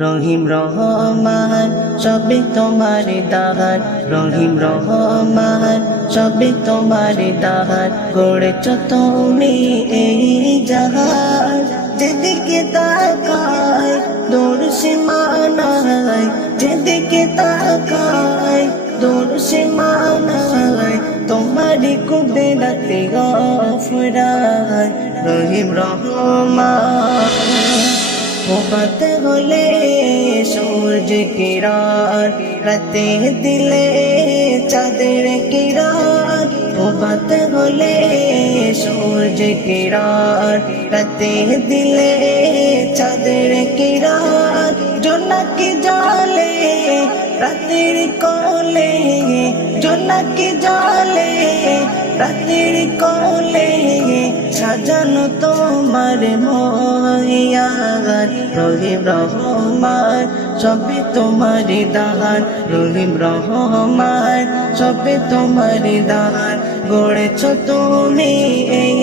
রহিম রহমান সবে তোমার দান, রহিম রহমান সবে তোমার দান। গড়েছ তুমি এই জাহান, যেদিকে তাকাই দূর সীমানায়, যেদিকে তাকাই দূর সীমানায়। তোমারি কুদরতে গফরান, রহিম রহমান। পোকাতে হলে সূর্য কিরণ, রাতে দিলে চাঁদের কিরণ। পোকাতে হলে সূর্য কিরণ, রাতে দিলে চাঁদের কিরণ। জোনাকি জলে রাতের কোলে, জোনাকি জলে রাতের কোলে। সাজানো তোমার মহিয়ান, রহিম রহমান সবে তোমার দান, রহিম রহমান সবে তোমার দান। গড়েছ তুমি এই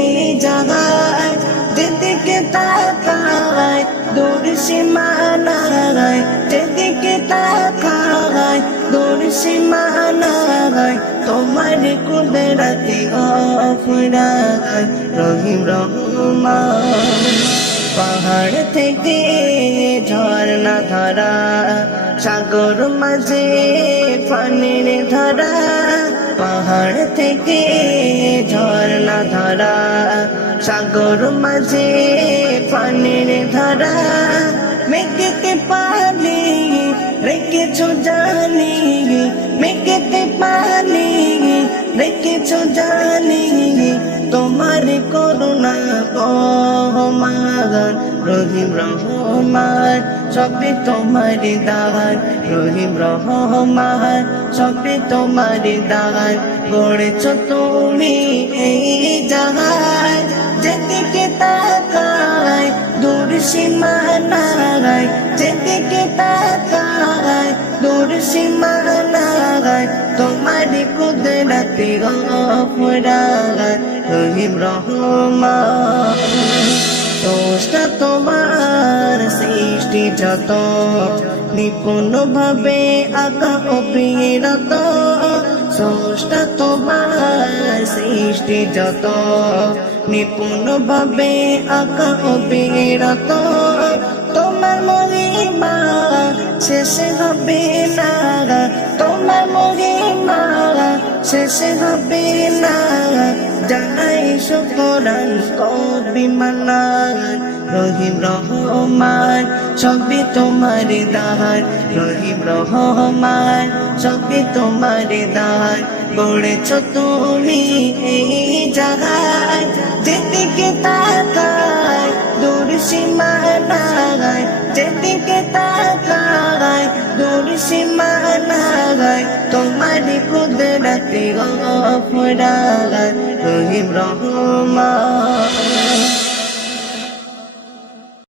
জাহান, যেদিকে তাকাই দূর সীমানায়, যেদিকে তাকাই দূর সীমানায়। তোমার কুদরতে গফরান, রহিম রহমান। পাহাড় থেকে ঝর্ণা ধারা, সাগর মাঝে পানির ধারা। পাহাড় থেকে ঝর্ণা ধারা, সাগর মাঝে পানির ধারা। মেঘেতে পানি রেখেছো জানি, মেঘেতে পানি রেখেছো জানি। তোমার করুণা গহমান, রহিম রহমান সবে তোমার দান, রহিম রহমান সবে তোমার দান। গড়েছ তুমি এই জাহান, যেদিকে তাকাই দূর সীমানায়, যেদিকে তাকাই দূর সীমানায়। তোমার কুদরতে গফরান, রহিম রহমান। দোষটা তোমার সৃষ্টি যত, নিপুণ ভাবে আঁকা অবিরত। স্রষ্টা তোমার সৃষ্টি যত, নিপুণ ভাবে আঁকা অবিরত। তোমার মহিমা শেষ হবে না, তোমার মহিমা শেষ হবে না। জানাই শুকরান কবি মানান, রহিম রহমান সবে তোমার দান, রহিম রহমান সবে তোমার দান। গড়েছ তুমি এই জাহান, যেদিকে তাকাই দূর সীমানায়, যেদিকে তাকাই দূর সীমানায়। তোমার কুদরতে গফরান, রহিম রহমান।